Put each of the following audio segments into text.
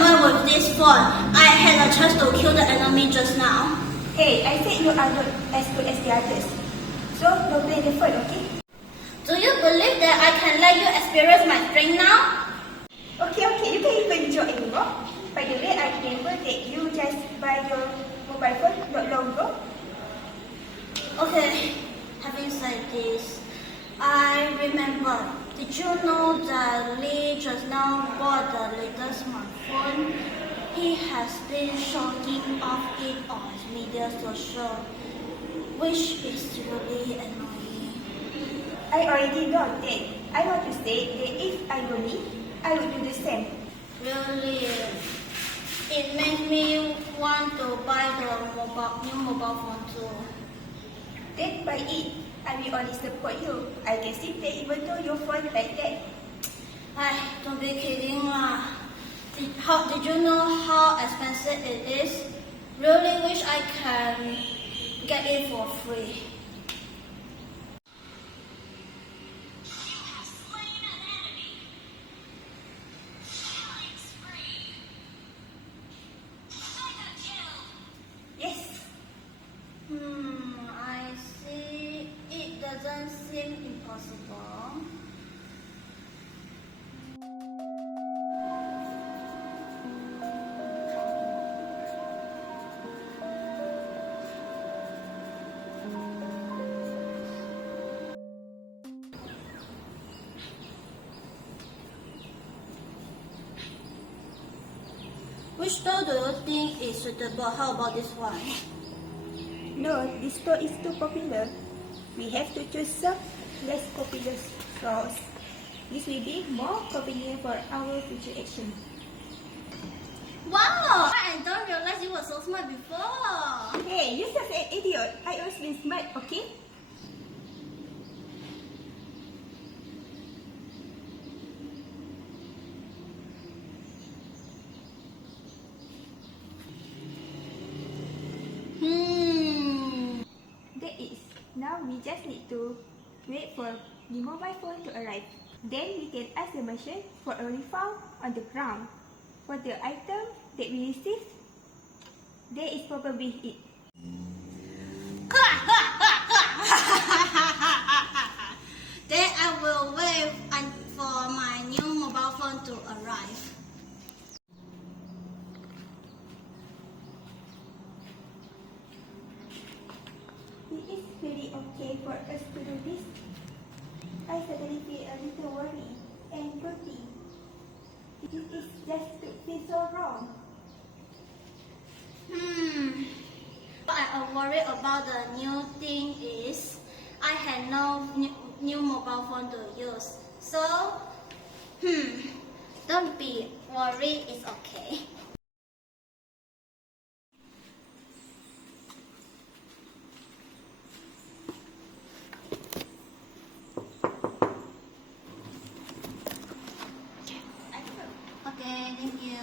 annoyed with this phone. I had a chance to kill the enemy just now. Hey, I said you are not as good as the others. So, don't play the phone, okay? Do you believe that I can let you experience my strength now? Okay, you can even joke anymore. By the way, I remember that you just buy your mobile phone not long ago. Okay, having said this, I remember. Did you know that Lee just now bought the latest smartphone? He has been showing off it on media social, which is really annoying. I already know that. I want to say that if I were me, I would do the same. Really, it makes me want to buy the new mobile phone too. Then buy it. I will only support you. I can see that even though your phone like that. Ay, don't be kidding lah. Did you know how expensive it is? Really wish I can get it for free. Yes. I see. It doesn't seem impossible. Which store do you think is suitable? How about this one? No, this store is too popular. We have to choose some less popular stores. This will be more convenient for our future action. Wow! I don't realize you were so smart before. Hey, you're such an idiot. I always been smart, okay? That is. Now we just need to wait for the mobile phone to arrive. Then we can ask the merchant for a refund on the ground. For the item that we received, that is probably it. Then I will wait for my new mobile phone to arrive. It is very okay for us to do this. I suddenly feel a little worried and guilty. It is just to feel so wrong. What I am worried about the new thing is I had no new mobile phone to use. So, don't be worried. It's okay. Okay, thank you.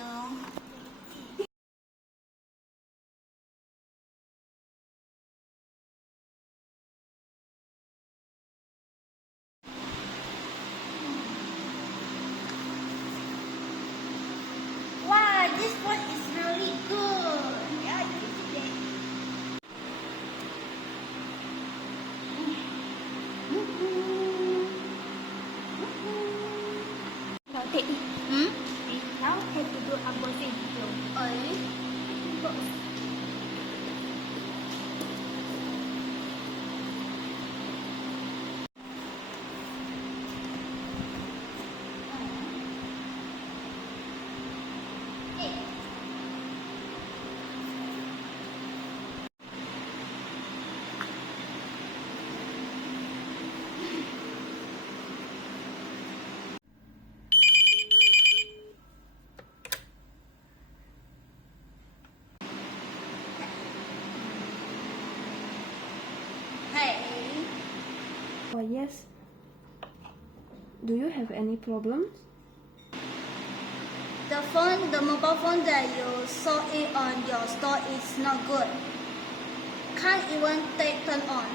Wow, this one is really good. Yeah, you can see that. Now take it. We now have to do unboxing video. Unbox. Hey. Oh yes. Do you have any problems? The mobile phone that you saw it on your store is not good. Can't even turn on.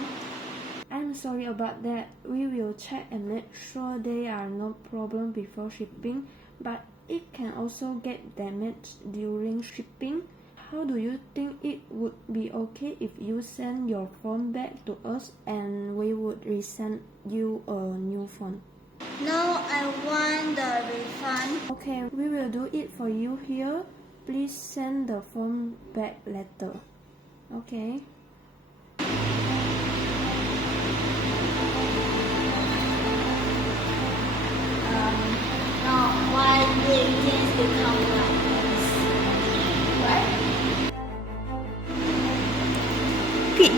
I'm sorry about that. We will check and make sure there are no problems before shipping. But it can also get damaged during shipping. How do you think it would be okay if you send your phone back to us and we would resend you a new phone? No, I want the refund. Okay, we will do it for you here. Please send the phone back later. Okay. No, why did things become like this? What? Quick!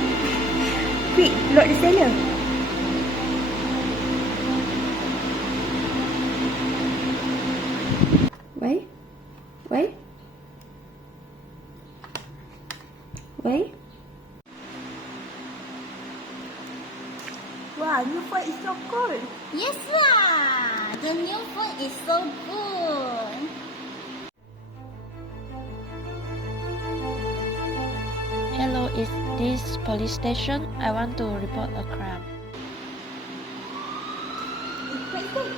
Quick, load the seller. Wait. Wait. Wait. Wow, new phone is so cool. Yes lah, the new phone is so good. Hello, is this police station? I want to report a crime. Quick, quick.